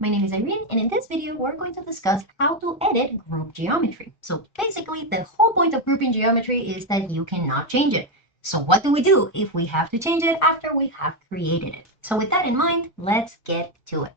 my name is Irene, and in this video, we're going to discuss how to edit group geometry. So basically, the whole point of grouping geometry is that you cannot change it. So what do we do if we have to change it after we have created it? So with that in mind, let's get to it.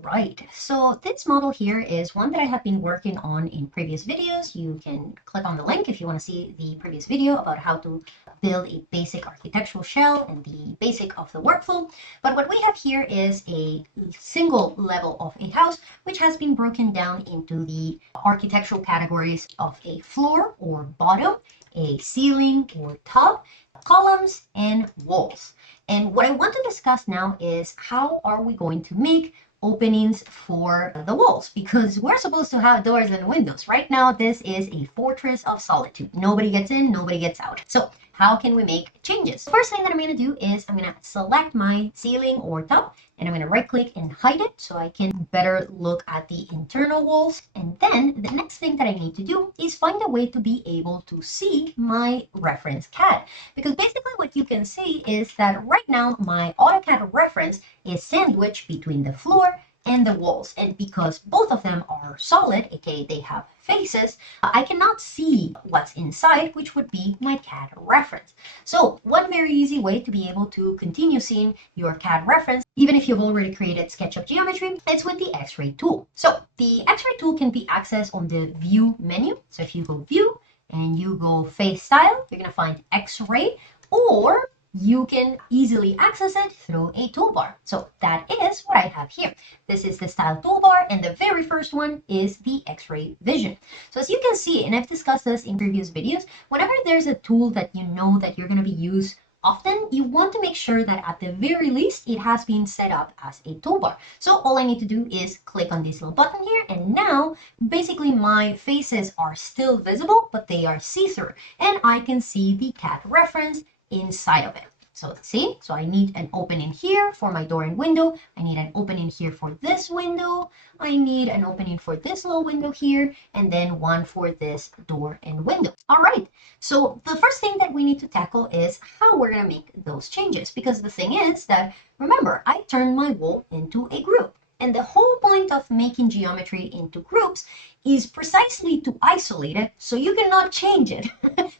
Right, so this model here is one that I have been working on in previous videos. You can click on the link if you want to see the previous video about how to build a basic architectural shell and the basic of the workflow. But what we have here is a single level of a house, which has been broken down into the architectural categories of a floor or bottom, a ceiling or top, columns, and walls. And what I want to discuss now is how are we going to make openings for the walls, because we're supposed to have doors and windows. Right now, this is a fortress of solitude. Nobody gets in, nobody gets out. So how can we make changes? The first thing that I'm going to do is I'm going to select my ceiling or top, and I'm going to right click and hide it so I can better look at the internal walls. And then the next thing that I need to do is find a way to be able to see my reference CAD, because basically what you can see is that right now my AutoCAD reference is sandwiched between the floor and the walls, and because both of them are solid, aka they have faces, I cannot see what's inside, which would be my CAD reference. So one very easy way to be able to continue seeing your CAD reference, even if you've already created SketchUp geometry, it's with the X-ray tool. So the X-ray tool can be accessed on the View menu. So if you go View and you go Face Style, you're going to find X-ray, or you can easily access it through a toolbar. So that is what I have here. This is the style toolbar, and the very first one is the X-ray vision. So as you can see, and I've discussed this in previous videos, whenever there's a tool that you know that you're going to be used often, you want to make sure that at the very least it has been set up as a toolbar. So all I need to do is click on this little button here, and now basically my faces are still visible, but they are see-through, and I can see the CAD reference inside of it. So see, so I need an opening here for my door and window. I need an opening here for this window. I need an opening for this little window here, and then one for this door and window. All right, so the first thing that we need to tackle is how we're gonna make those changes, because the thing is that, remember, I turned my wall into a group. And the whole point of making geometry into groups is precisely to isolate it so you cannot change it.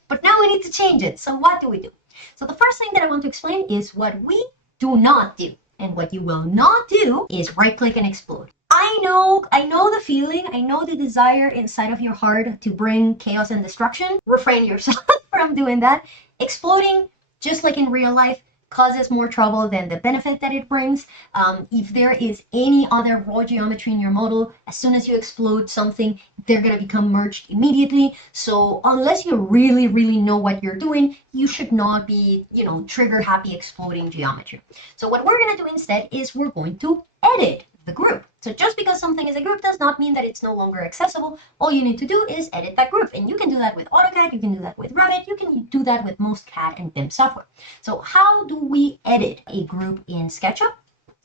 But now we need to change it. So what do we do? So the first thing that I want to explain is what we do not do. And what you will not do is right click and explode. I know the feeling, I know the desire inside of your heart to bring chaos and destruction. Refrain yourself from doing that. Exploding, just like in real life, causes more trouble than the benefit that it brings. If there is any other raw geometry in your model, as soon as you explode something, they're going to become merged immediately. So unless you really know what you're doing, you should not be, trigger happy exploding geometry. So what we're going to do instead is we're going to edit the group. So just because something is a group does not mean that it's no longer accessible. All you need to do is edit that group. And you can do that with AutoCAD, you can do that with Revit, you can do that with most CAD and BIM software. So how do we edit a group in SketchUp?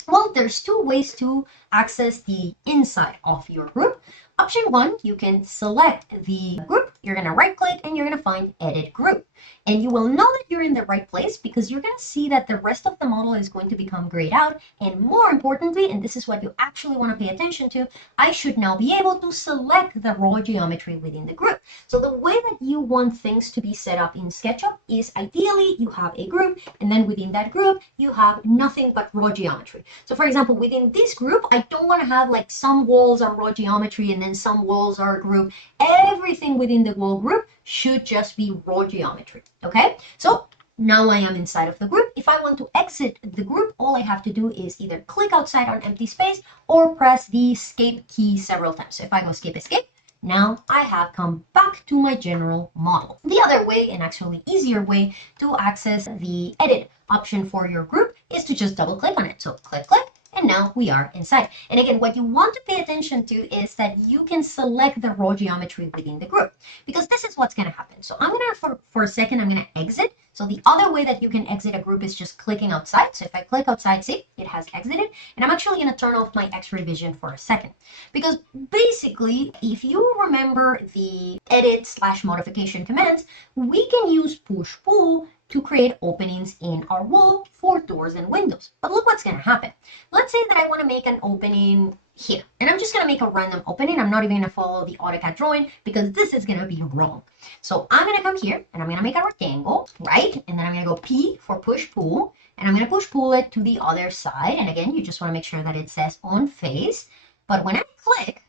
Well, there's two ways to access the inside of your group. Option one, you can select the group, you're going to right click, and you're going to find Edit Group. And you will know that you're in the right place because you're going to see that the rest of the model is going to become grayed out. And more importantly, and this is what you actually want to pay attention to, I should now be able to select the raw geometry within the group. So the way that you want things to be set up in SketchUp is ideally you have a group, and then within that group, you have nothing but raw geometry. So for example, within this group, I don't want to have like some walls are raw geometry and then some walls are a group. Everything within the wall group should just be raw geometry. Okay, so now I am inside of the group. If I want to exit the group, all I have to do is either click outside on empty space or press the escape key several times. So if I go escape, now I have come back to my general model. The other way, and actually easier way to access the edit option for your group is to just double click on it. So click, and now we are inside. And again, what you want to pay attention to is that you can select the raw geometry within the group, because this is what's going to happen. So I'm going to, for a second, I'm going to exit. So the other way that you can exit a group is just clicking outside. So if I click outside, see, it has exited. And I'm actually going to turn off my X-ray vision for a second. Because basically, if you remember the edit/modification commands, we can use push-pull to create openings in our wall for doors and windows. But look what's going to happen. Let's say that I want to make an opening here, and I'm just going to make a random opening. I'm not even going to follow the AutoCAD drawing because this is going to be wrong. So I'm going to come here and I'm going to make a rectangle, right? And then I'm going to go P for push pull, and I'm going to push pull it to the other side. And again, you just want to make sure that it says on face. But when I click,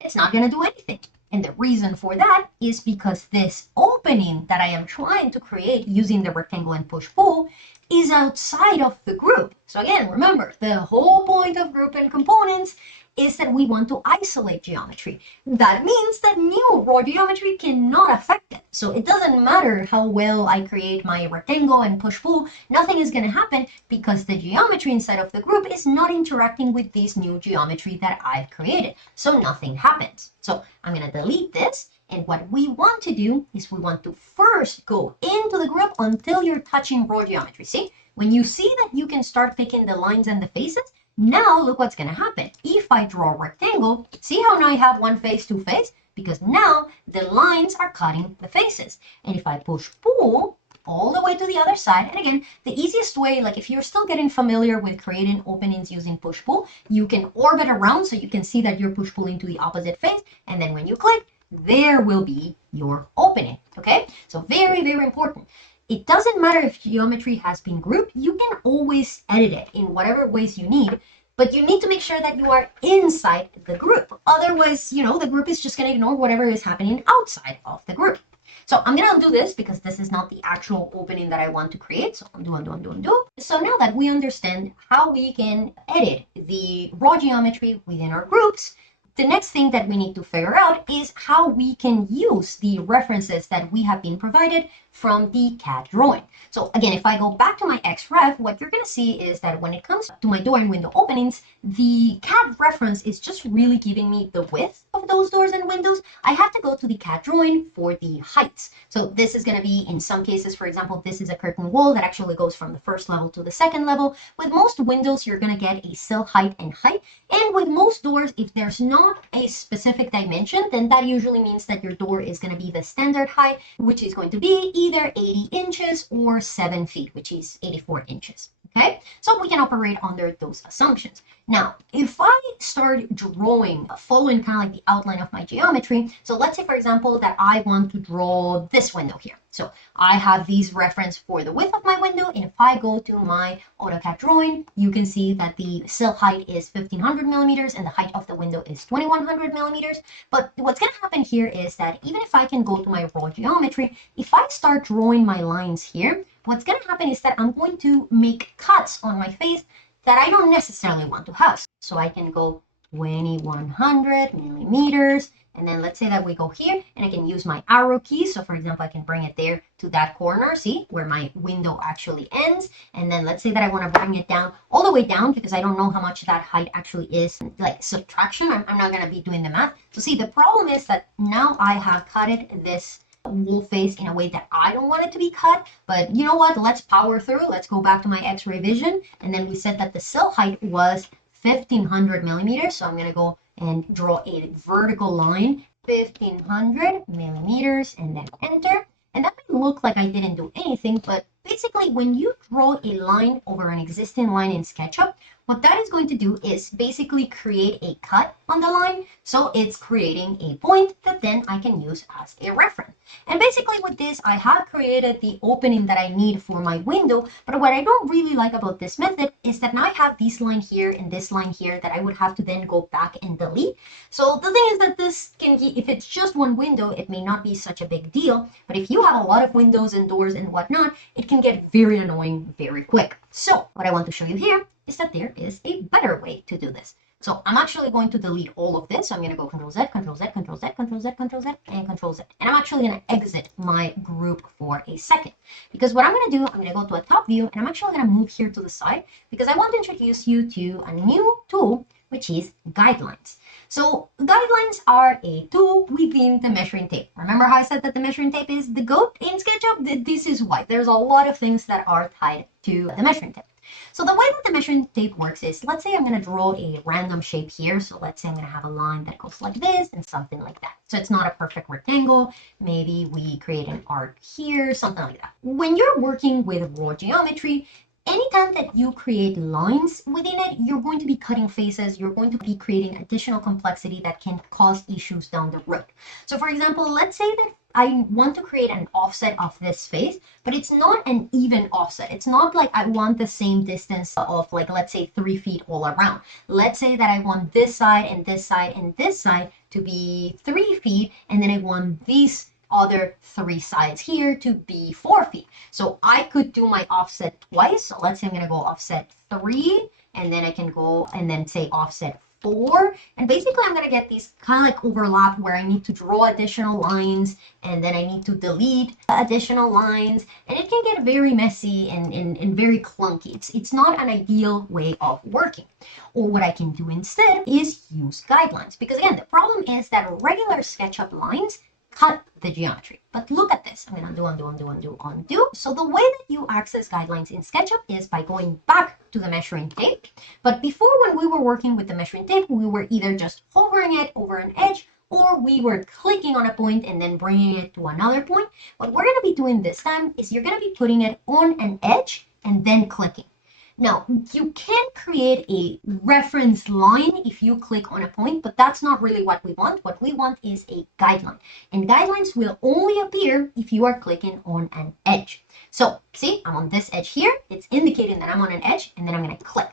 it's not going to do anything. And the reason for that is because this opening that I am trying to create using the rectangle and push-pull is outside of the group. So again, remember, the whole point of group and components is that we want to isolate geometry. That means that new raw geometry cannot affect it. So it doesn't matter how well I create my rectangle and push-pull, nothing is going to happen because the geometry inside of the group is not interacting with this new geometry that I've created. So nothing happens. So I'm going to delete this. And what we want to do is we want to first go into the group until you're touching raw geometry. See, when you see that you can start picking the lines and the faces, now look what's going to happen. If I draw a rectangle, see how now I have one face, two face? Because now the lines are cutting the faces. And if I push pull all the way to the other side, and again, the easiest way, like if you're still getting familiar with creating openings using push pull, you can orbit around so you can see that you're push pulling to the opposite face. And then when you click, there will be your opening. Okay, so very, very important. It doesn't matter if geometry has been grouped, you can always edit it in whatever ways you need, but you need to make sure that you are inside the group. Otherwise, you know, the group is just going to ignore whatever is happening outside of the group. So I'm going to undo this because this is not the actual opening that I want to create. So undo, undo, undo, undo. So now that we understand how we can edit the raw geometry within our groups, the next thing that we need to figure out is how we can use the references that we have been provided from the CAD drawing. So again, if I go back to my XREF, what you're going to see is that when it comes to my door and window openings, the CAD reference is just really giving me the width of those doors and windows. I have to go to the CAD drawing for the heights. So this is going to be, in some cases, for example, this is a curtain wall that actually goes from the first level to the second level. With most windows, you're going to get a sill height and height. And with most doors, if there's not a specific dimension, then that usually means that your door is going to be the standard height, which is going to be either 80 inches or 7 feet, which is 84 inches. Okay, so we can operate under those assumptions. Now, if I start drawing, following kind of like the outline of my geometry, so let's say, for example, that I want to draw this window here. So I have these reference for the width of my window, and if I go to my AutoCAD drawing, you can see that the sill height is 1500 millimeters and the height of the window is 2100 millimeters. But what's going to happen here is that even if I can go to my raw geometry, if I start drawing my lines here, what's going to happen is that I'm going to make cuts on my face that I don't necessarily want to have. So I can go 2100 millimeters, and then let's say that we go here, and I can use my arrow key. So for example, I can bring it there to that corner, see, where my window actually ends. And then let's say that I want to bring it down all the way down because I don't know how much that height actually is, like subtraction. I'm not going to be doing the math. So see, the problem is that now I have cut this wall face in a way that I don't want it to be cut, but you know what, let's power through. Let's go back to my X-ray vision, and then we said that the sill height was 1500 millimeters, so I'm going to go and draw a vertical line, 1500 millimeters, and then enter. And that may look like I didn't do anything, but basically when you draw a line over an existing line in SketchUp, what that is going to do is basically create a cut on the line. So it's creating a point that then I can use as a reference. And basically with this, I have created the opening that I need for my window. But what I don't really like about this method is that now I have this line here and this line here that I would have to then go back and delete. So the thing is that this can, if it's just one window, it may not be such a big deal. But if you have a lot of windows and doors and whatnot, it can get very annoying very quick. So what I want to show you here is that there is a better way to do this. So I'm actually going to delete all of this. So I'm going to go Control Z, Control Z, Control Z, Control Z, Control Z, and Control Z. And I'm actually going to exit my group for a second. Because what I'm going to do, I'm going to go to a top view, and I'm actually going to move here to the side because I want to introduce you to a new tool, which is guidelines. So guidelines are a tool within the measuring tape. Remember how I said that the measuring tape is the goat in SketchUp? This is why. There's a lot of things that are tied to the measuring tape. So the way that the measuring tape works is, let's say I'm going to draw a random shape here. So let's say I'm going to have a line that goes like this and something like that. So it's not a perfect rectangle. Maybe we create an arc here, something like that. When you're working with raw geometry, anytime that you create lines within it, you're going to be cutting faces, you're going to be creating additional complexity that can cause issues down the road. So for example, let's say that I want to create an offset of this face, but it's not an even offset. It's not like I want the same distance of, like, let's say 3 feet all around. Let's say that I want this side and this side and this side to be 3 feet, and then I want these other 3 sides here to be 4 feet. So I could do my offset twice. So let's say I'm going to go offset 3, and then I can go and then say offset 4. And basically I'm going to get these kind of like overlap where I need to draw additional lines, and then I need to delete additional lines, and it can get very messy and very clunky. It's not an ideal way of working. Or what I can do instead is use guidelines, because again, the problem is that regular SketchUp lines cut the geometry. But look at this. I'm going to undo, undo, undo, undo, undo. So the way that you access guidelines in SketchUp is by going back to the measuring tape. But before, when we were working with the measuring tape, we were either just hovering it over an edge, or we were clicking on a point and then bringing it to another point. What we're going to be doing this time is you're going to be putting it on an edge and then clicking. Now, you can create a reference line if you click on a point, but that's not really what we want. What we want is a guideline. And guidelines will only appear if you are clicking on an edge. So, see, I'm on this edge here. It's indicating that I'm on an edge, and then I'm going to click.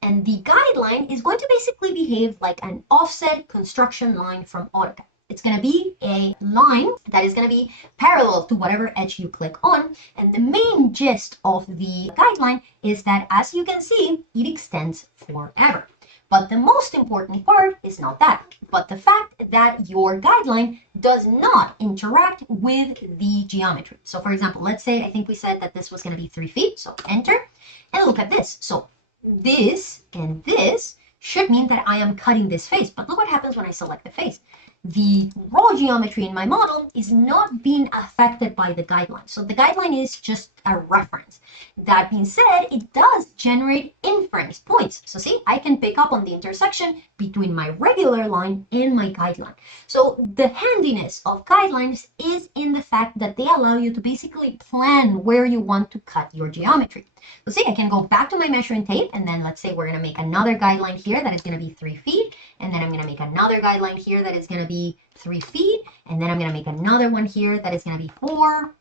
And the guideline is going to basically behave like an offset construction line from AutoCAD. It's going to be a line that is going to be parallel to whatever edge you click on. And the main gist of the guideline is that, as you can see, it extends forever. But the most important part is not that, but the fact that your guideline does not interact with the geometry. So for example, let's say, I think we said that this was going to be 3 feet. So enter, and look at this. So this and this should mean that I am cutting this face. But look what happens when I select the face. The raw geometry in my model is not being affected by the guideline. So the guideline is just a reference. That being said, it does generate inference points. So see, I can pick up on the intersection between my regular line and my guideline. So the handiness of guidelines is in the fact that they allow you to basically plan where you want to cut your geometry. So see, I can go back to my measuring tape, and then let's say we're going to make another guideline here that is going to be 3 feet. And then I'm going to make another guideline here that is going to be 3 feet. And then I'm going to make another one here that is going to be 4.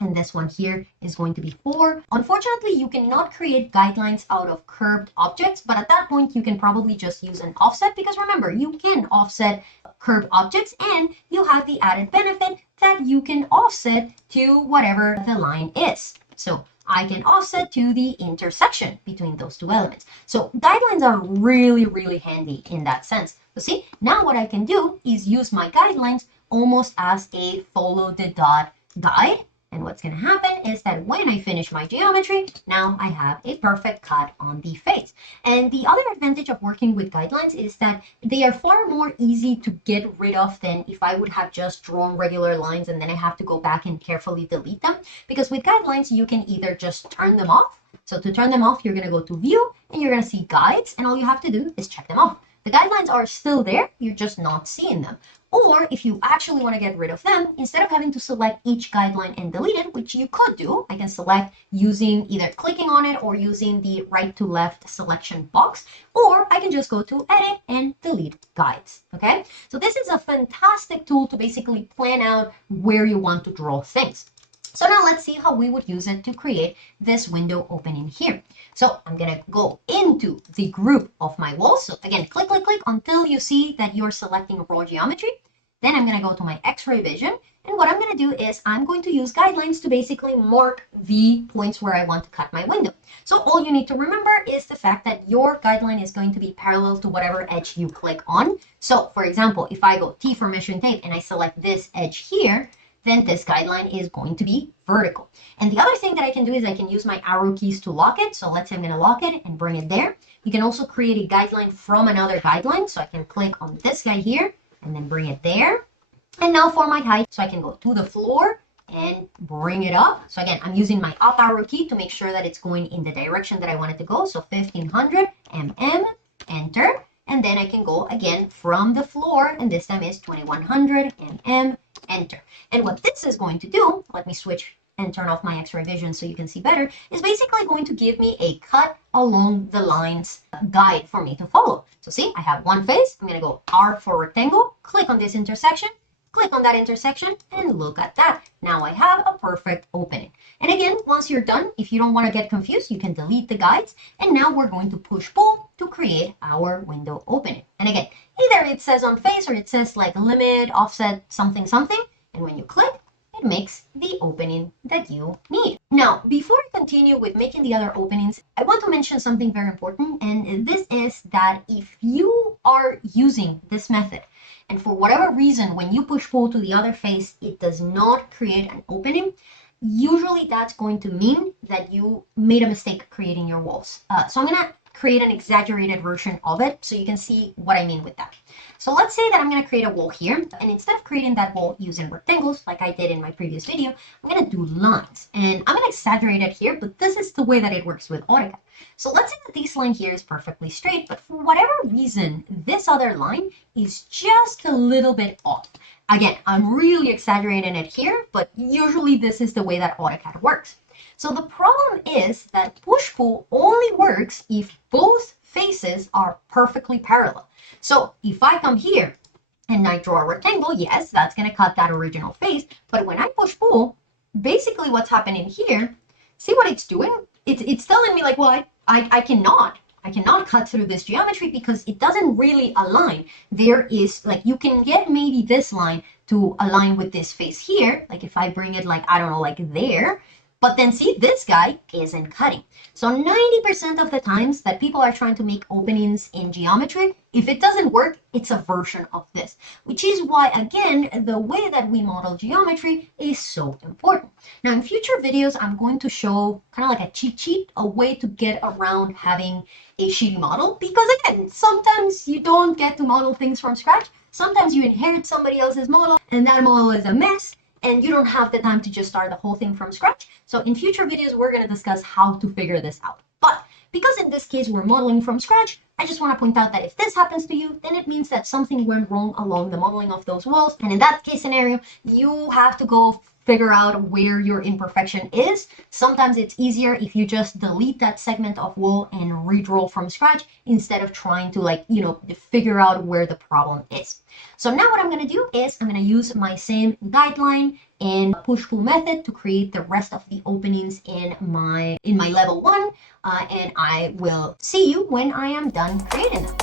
And this one here is going to be 4. Unfortunately, you cannot create guidelines out of curved objects, but at that point, you can probably just use an offset, because remember, you can offset curved objects, and you have the added benefit that you can offset to whatever the line is. So I can offset to the intersection between those two elements. So guidelines are really, really handy in that sense. So see, now what I can do is use my guidelines almost as a follow the dot guide. And what's going to happen is that when I finish my geometry, now I have a perfect cut on the face. And the other advantage of working with guidelines is that they are far more easy to get rid of than if I would have just drawn regular lines and then I have to go back and carefully delete them. Because with guidelines, you can either just turn them off. So to turn them off, you're going to go to View, and you're going to see Guides, and all you have to do is check them off. The guidelines are still there, you're just not seeing them. Or if you actually want to get rid of them, instead of having to select each guideline and delete it, which you could do, I can select using either clicking on it or using the right to left selection box, or I can just go to Edit and Delete Guides, okay? So this is a fantastic tool to basically plan out where you want to draw things. So now let's see how we would use it to create this window opening here. So I'm going to go into the group of my walls. So again, click, click, click until you see that you're selecting raw geometry. Then I'm going to go to my X-ray vision. And what I'm going to do is I'm going to use guidelines to basically mark the points where I want to cut my window. So all you need to remember is the fact that your guideline is going to be parallel to whatever edge you click on. So for example, if I go T for measuring tape and I select this edge here, then this guideline is going to be vertical. And the other thing that I can do is I can use my arrow keys to lock it. So let's say I'm going to lock it and bring it there. You can also create a guideline from another guideline. So I can click on this guy here and then bring it there. And now for my height, so I can go to the floor, and bring it up. So again, I'm using my up arrow key to make sure that it's going in the direction that I want it to go. So 1500 mm, enter. And then I can go again from the floor, and this time is 2100 mm, enter. And what this is going to do, let me switch and turn off my X-ray vision so you can see better, is basically going to give me a cut along the lines guide for me to follow. So see, I have one face. I'm going to go R for rectangle, click on this intersection, click on that intersection, and look at that. Now I have a perfect opening. And again, once you're done, if you don't want to get confused, you can delete the guides. And now we're going to push pull to create our window opening. And again, either it says on face or it says like limit, offset, something, something. And when you click, it makes the opening that you need. Now, before I continue with making the other openings, I want to mention something very important, and this is that if you are using this method, and for whatever reason, when you push pull to the other face, it does not create an opening, usually that's going to mean that you made a mistake creating your walls. So I'm gonna create an exaggerated version of it so you can see what I mean with that. So let's say that I'm going to create a wall here, and instead of creating that wall using rectangles like I did in my previous video, I'm going to do lines. And I'm going to exaggerate it here, but this is the way that it works with AutoCAD. So let's say that this line here is perfectly straight, but for whatever reason, this other line is just a little bit off. Again, I'm really exaggerating it here, but usually this is the way that AutoCAD works. So the problem is that push-pull only works if both faces are perfectly parallel. So if I come here and I draw a rectangle, yes, that's going to cut that original face. But when I push-pull, basically what's happening here, see what it's doing? It's telling me like, well, I cannot cut through this geometry because it doesn't really align. There is like, you can get maybe this line to align with this face here. Like if I bring it like, I don't know, like there. But then see, this guy isn't cutting. So 90% of the times that people are trying to make openings in geometry, if it doesn't work, it's a version of this. Which is why, again, the way that we model geometry is so important. Now, in future videos, I'm going to show kind of like a cheat sheet, a way to get around having a shitty model. Because again, sometimes you don't get to model things from scratch. Sometimes you inherit somebody else's model, and that model is a mess. And you don't have the time to just start the whole thing from scratch. So in future videos, we're going to discuss how to figure this out. But because in this case, we're modeling from scratch, I just want to point out that if this happens to you, then it means that something went wrong along the modeling of those walls. And in that case scenario, you have to go figure out where your imperfection is. Sometimes it's easier if you just delete that segment of wall and redraw from scratch instead of trying to like, figure out where the problem is. So now what I'm going to do is I'm going to use my same guideline and push-pull method to create the rest of the openings in my level 1, and I will see you when I am done creating them.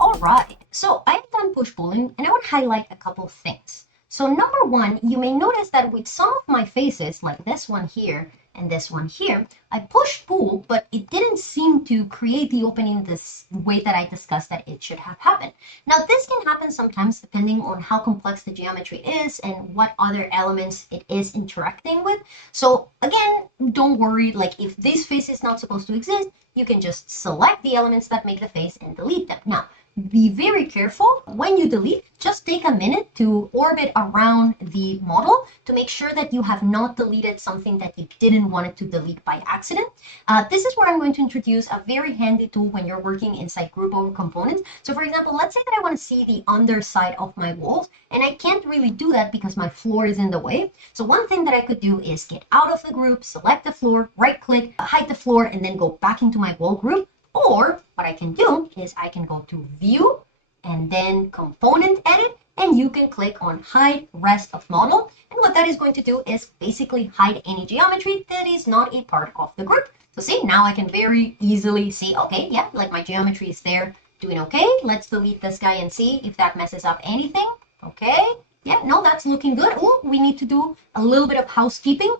Alright, so I've done push-pulling and I want to highlight a couple of things. So number one, you may notice that with some of my faces, like this one here and this one here, I pushed pull, but it didn't seem to create the opening this way that I discussed that it should have happened. Now, this can happen sometimes depending on how complex the geometry is and what other elements it is interacting with. So again, don't worry, like if this face is not supposed to exist, you can just select the elements that make the face and delete them. Now, be very careful when you delete. Just take a minute to orbit around the model to make sure that you have not deleted something that you didn't want it to delete by accident. This is where I'm going to introduce a very handy tool when you're working inside group over components. So for example, let's say that I want to see the underside of my walls, and I can't really do that because my floor is in the way. So one thing that I could do is get out of the group, select the floor, right click, hide the floor, and then go back into my wall group. Or what I can do is I can go to View and then Component Edit, and you can click on Hide Rest of Model. And what that is going to do is basically hide any geometry that is not a part of the group. So see, now I can very easily see, okay, yeah, like my geometry is there doing okay. Let's delete this guy and see if that messes up anything. Okay, yeah, no, that's looking good. Oh, we need to do a little bit of housekeeping.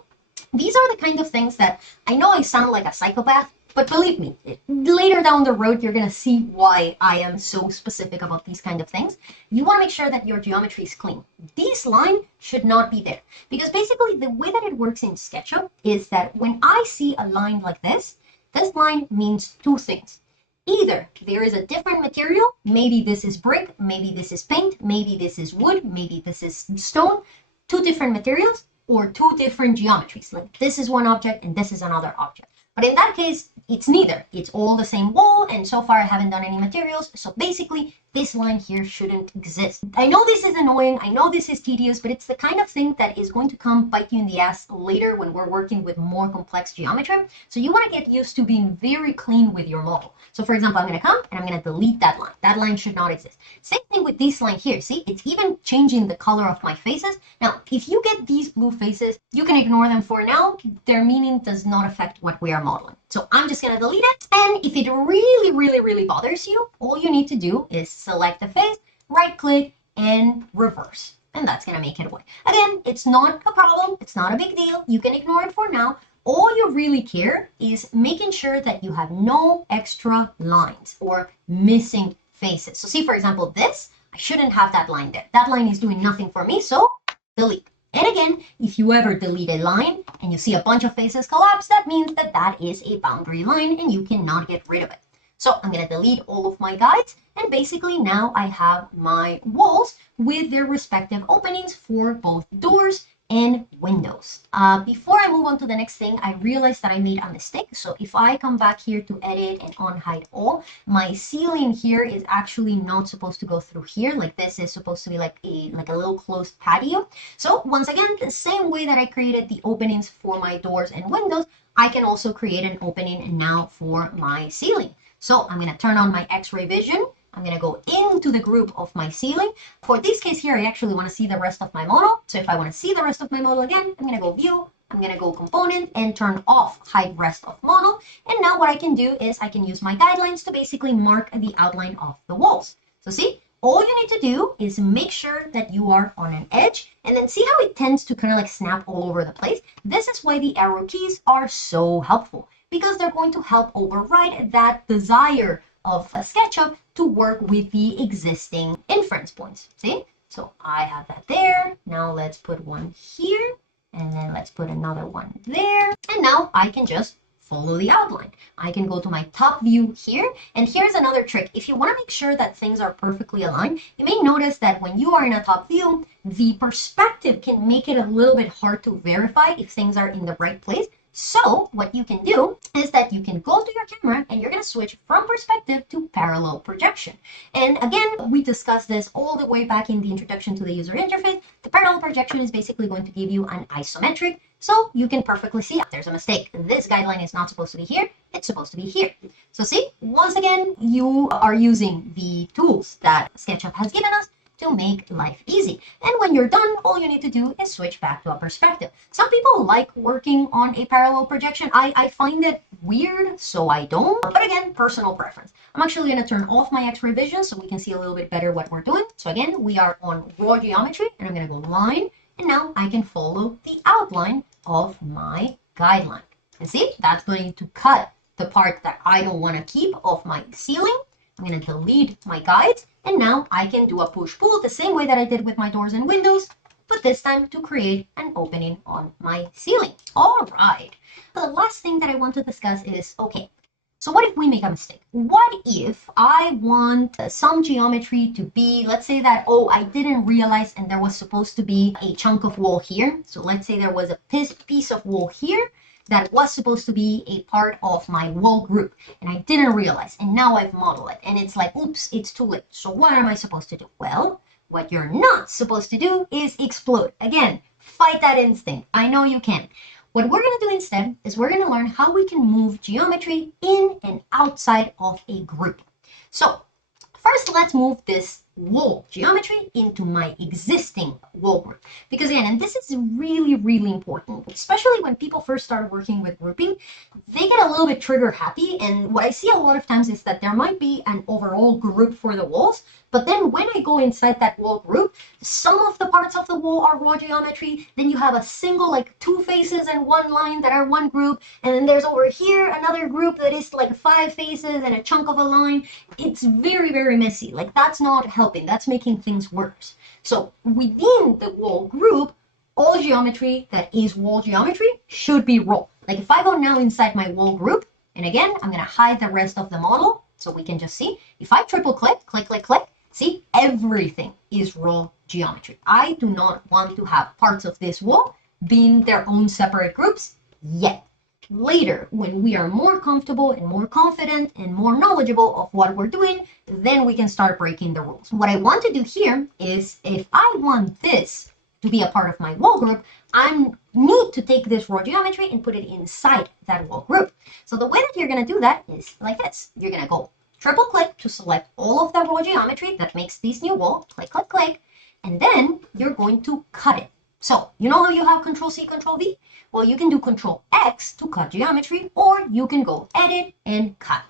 These are the kind of things that I know I sound like a psychopath, but believe me, later down the road, you're going to see why I am so specific about these kind of things. You want to make sure that your geometry is clean. This line should not be there. Because basically, the way that it works in SketchUp is that when I see a line like this, This line means two things. Either there is a different material, maybe this is brick, maybe this is paint, maybe this is wood, maybe this is stone, two different materials or two different geometries. Like this is one object and this is another object. But in that case, it's neither. It's all the same wall, and so far I haven't done any materials, so basically this line here shouldn't exist. I know this is annoying, I know this is tedious, but it's the kind of thing that is going to come bite you in the ass later when we're working with more complex geometry. So you want to get used to being very clean with your model. So for example, I'm going to come and I'm going to delete that line. That line should not exist. Same thing with this line here. See, it's even changing the color of my faces. Now, if you get these blue faces, you can ignore them for now. Their meaning does not affect what we are modeling. So I'm just going to delete it. And if it really bothers you, all you need to do is select the face, right click, and reverse. And that's going to make it away. Again, it's not a problem. It's not a big deal. You can ignore it for now. All you really care is making sure that you have no extra lines or missing faces. So see, for example, this, I shouldn't have that line there. That line is doing nothing for me, so delete. And again, if you ever delete a line and you see a bunch of faces collapse, that means that that is a boundary line and you cannot get rid of it. So I'm going to delete all of my guides, and basically now I have my walls with their respective openings for both doors and windows. Before I move on to the next thing, I realized that I made a mistake. So if I come back here to edit and unhide all, my ceiling here is actually not supposed to go through here. Like this is supposed to be like a little closed patio. So once again, the same way that I created the openings for my doors and windows, I can also create an opening now for my ceiling. So I'm going to turn on my X-ray vision. I'm going to go into the group of my ceiling. For this case here, I actually want to see the rest of my model. So if I want to see the rest of my model again, I'm going to go view, I'm going to go component and turn off hide rest of model. And now what I can do is I can use my guidelines to basically mark the outline of the walls. So see, all you need to do is make sure that you are on an edge, and then see how it tends to kind of like snap all over the place. This is why the arrow keys are so helpful, because they're going to help override that desire of Sketchup to work with the existing inference points. See? So I have that there. Now let's put one here, and then let's put another one there. And now I can just follow the outline. I can go to my top view here, and here's another trick. If you want to make sure that things are perfectly aligned, you may notice that when you are in a top view, the perspective can make it a little bit hard to verify if things are in the right place. So what you can do is that you can go to your camera and you're going to switch from perspective to parallel projection. And again, we discussed this all the way back in the introduction to the user interface. The parallel projection is basically going to give you an isometric, so you can perfectly see there's a mistake. This guideline is not supposed to be here. It's supposed to be here. So see, once again, you are using the tools that SketchUp has given us to make life easy. And when you're done, all you need to do is switch back to a perspective. Some people like working on a parallel projection. I find it weird, so I don't. But again, personal preference. I'm actually going to turn off my X-ray vision so we can see a little bit better what we're doing. So again, we are on raw geometry, and I'm going to go line, and now I can follow the outline of my guideline. And see, that's going to cut the part that I don't want to keep of my ceiling. I'm going to delete my guides, and now I can do a push-pull the same way that I did with my doors and windows, but this time to create an opening on my ceiling. All right. The last thing that I want to discuss is, okay, so what if we make a mistake? What if I want some geometry to be, let's say that, oh, I didn't realize and there was supposed to be a chunk of wall here. So let's say there was a piece of wall here that was supposed to be a part of my wall group, and I didn't realize, and now I've modeled it, and it's like, oops, it's too late. So what am I supposed to do? Well, what you're not supposed to do is explode. Again, fight that instinct. I know you can. What we're going to do instead is we're going to learn how we can move geometry in and outside of a group. So first, let's move this wall geometry into my existing wall group. Because again, and this is really important, especially when people first start working with grouping, they get a little bit trigger happy. And what I see a lot of times is that there might be an overall group for the walls, but then when I go inside that wall group, some of the parts of the wall are raw geometry. Then you have a single, like 2 faces and 1 line that are one group. And then there's over here another group that is like 5 faces and a chunk of a line. It's very messy. Like, that's not helping. That's making things worse. So within the wall group, all geometry that is wall geometry should be raw. Like if I go now inside my wall group, And again, I'm going to hide the rest of the model so we can just see. If I triple click, click, click, click, see, everything is raw geometry. I do not want to have parts of this wall being their own separate groups yet. Later, when we are more comfortable and more confident and more knowledgeable of what we're doing, then we can start breaking the rules. What I want to do here is, if I want this to be a part of my wall group, I need to take this raw geometry and put it inside that wall group. So the way that you're going to do that is like this. You're going to go triple click to select all of the raw geometry that makes this new wall, click, click, click, and then you're going to cut it. So you know how you have Control C, Control V? Well, you can do Control X to cut geometry, or you can go Edit and Cut.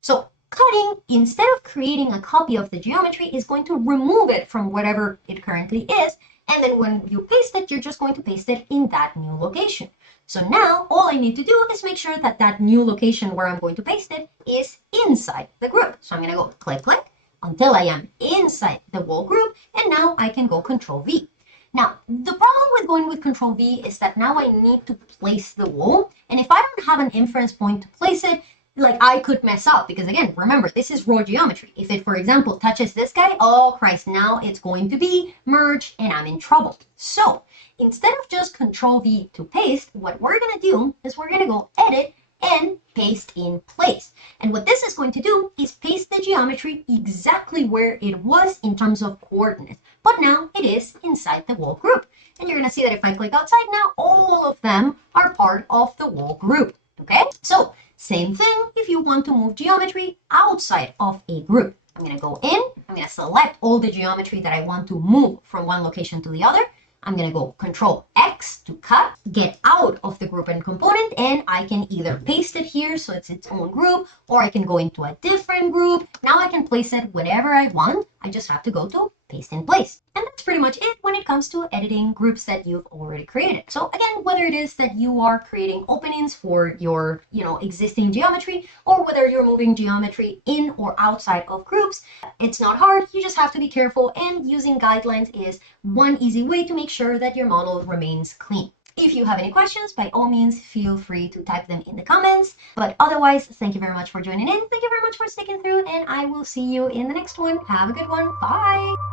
So cutting, instead of creating a copy of the geometry, is going to remove it from whatever it currently is. And then when you paste it, you're just going to paste it in that new location. So now all I need to do is make sure that that new location where I'm going to paste it is inside the group. So I'm going to go click, click until I am inside the wall group. And now I can go Control V. Now, the problem with going with Control V is that now I need to place the wall. And if I don't have an inference point to place it, like, I could mess up, because again, remember, this is raw geometry. If it, for example, touches this guy, oh Christ, now it's going to be merged and I'm in trouble. So instead of just Control V to paste, what we're going to do is we're going to go Edit and Paste in Place. And what this is going to do is paste the geometry exactly where it was in terms of coordinates. But now it is inside the wall group. And you're going to see that if I click outside now, all of them are part of the wall group. Okay, so same thing if you want to move geometry outside of a group. I'm going to go in, I'm going to select all the geometry that I want to move from one location to the other. I'm going to go Control X to cut, get out of the group and component, and I can either paste it here so it's its own group, or I can go into a different group. Now I can place it wherever I want. I just have to go to Paste in Place. And that's pretty much it when it comes to editing groups that you've already created. So again, whether it is that you are creating openings for your, existing geometry, or whether you're moving geometry in or outside of groups, it's not hard. You just have to be careful, and using guidelines is one easy way to make sure that your model remains clean. If you have any questions, by all means, feel free to type them in the comments. But otherwise, thank you very much for joining in. Thank you very much for sticking through, and I will see you in the next one. Have a good one. Bye.